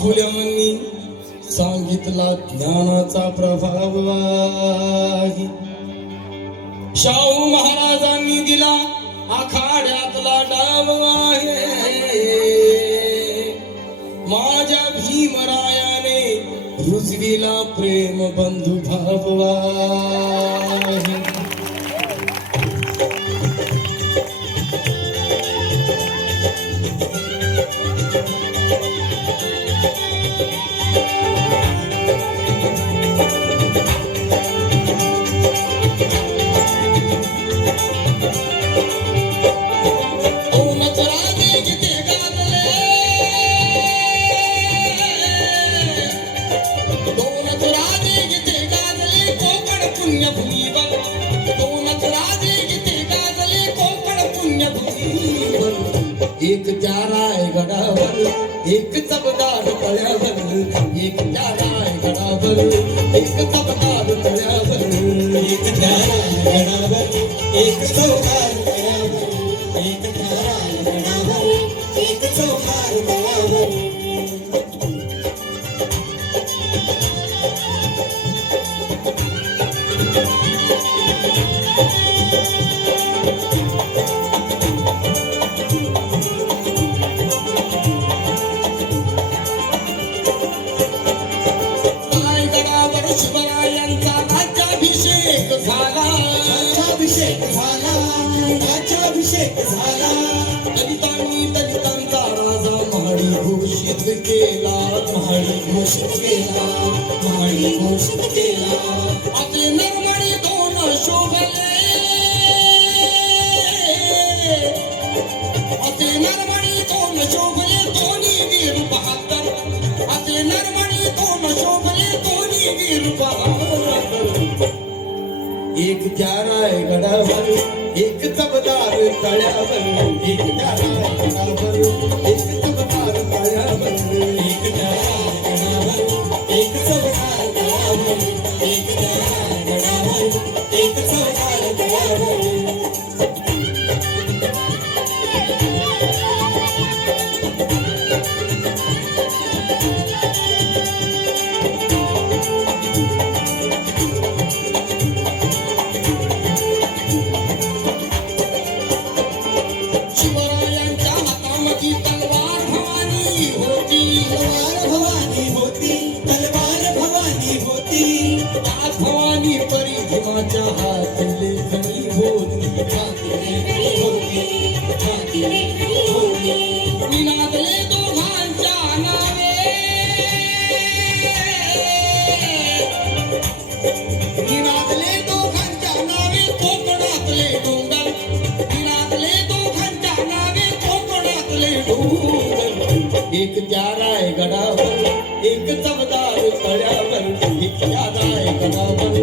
फुल्यांनी सांगितला ज्ञानाचा प्रभाव आहे. शाहू महाराजांनी दिला आखाड्यातला डाव आहे. माझ्या भीमरायाने रुजविला प्रेम बंधू भाव आहे. एक त्या रायगडावर एक चबदार तळ्यावर, एक त्या रायगडावर एक चबदार तळ्यावर, एक त्या रायगडावर एक चौदार तळ्यावर, एक त्या रायगडावर एक चौदार तळ्यावर. राज्याभिषेक झाला, दलितांनी दलितांचा राजा महाडी घोषित केला, महाडी घोषित केला, महाडी घोषित केला. आपले नरमणी दोन शोभले, आपले नरमणी दोन शोभले, दोन्ही वीर बहादर. आपले नरमणी दोन शोभले, दोन्ही वीर बहादर. एक त्या रायगडावर एक चबदार तळ्यावर, एक त्या रायगडावर एक चबदार तळ्यावर, एक त्या रायगडावर एक चबदार तळ्यावर, एक त्या रायगडावर एक चबदार तळ्यावर. शिवरायांच्या हातामध्ये तलवार भवानी होती, तलवार भवानी होती, तलवार भवानी होती. त्या भवानी परी भीमाच्या हात लेखणी होती, हात लेखणी होती, हात लेखणी होती. निनादले दोघांच्या नावे, निनादले दोघांच्या नावे कोकणातले डोंगर, निनादले एक त्या रायगडावर एक चबदार तळ्यावर, एक त्या रायगडावर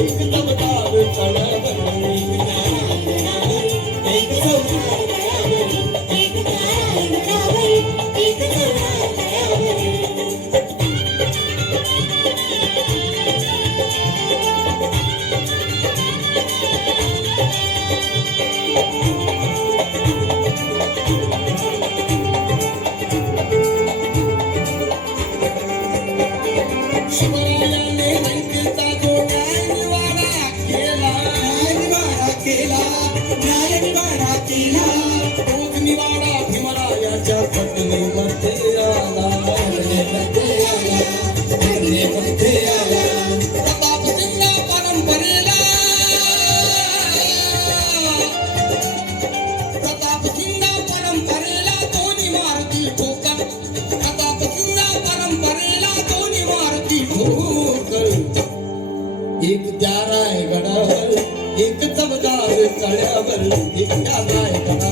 एक चबदार तळ्यावर, एक त्या रायगडावर एक चबदार तळ्यावर, एक त्या रायगडावर एक चबदार तळ्यावर. शिवरायाने नैतिकता जो न्यायनिवाडा केला, न्यायनिवाडा केला, न्यायनिवाडा केला. तोच निवाडा भीमरायाच्या घटनेमध्ये आला, घटनेमध्ये आला, घटनेमध्ये आला. प्रतापसिंग परंपरेला, प्रतापसिंग परंपरेला दोन्ही मारती ठोकर, प्रतापसिंग परंपरेला दोन्ही मारती ठोकर. एक त्या रायगडावर एक चबदार तळ्यावर, एक त्या रायगडावर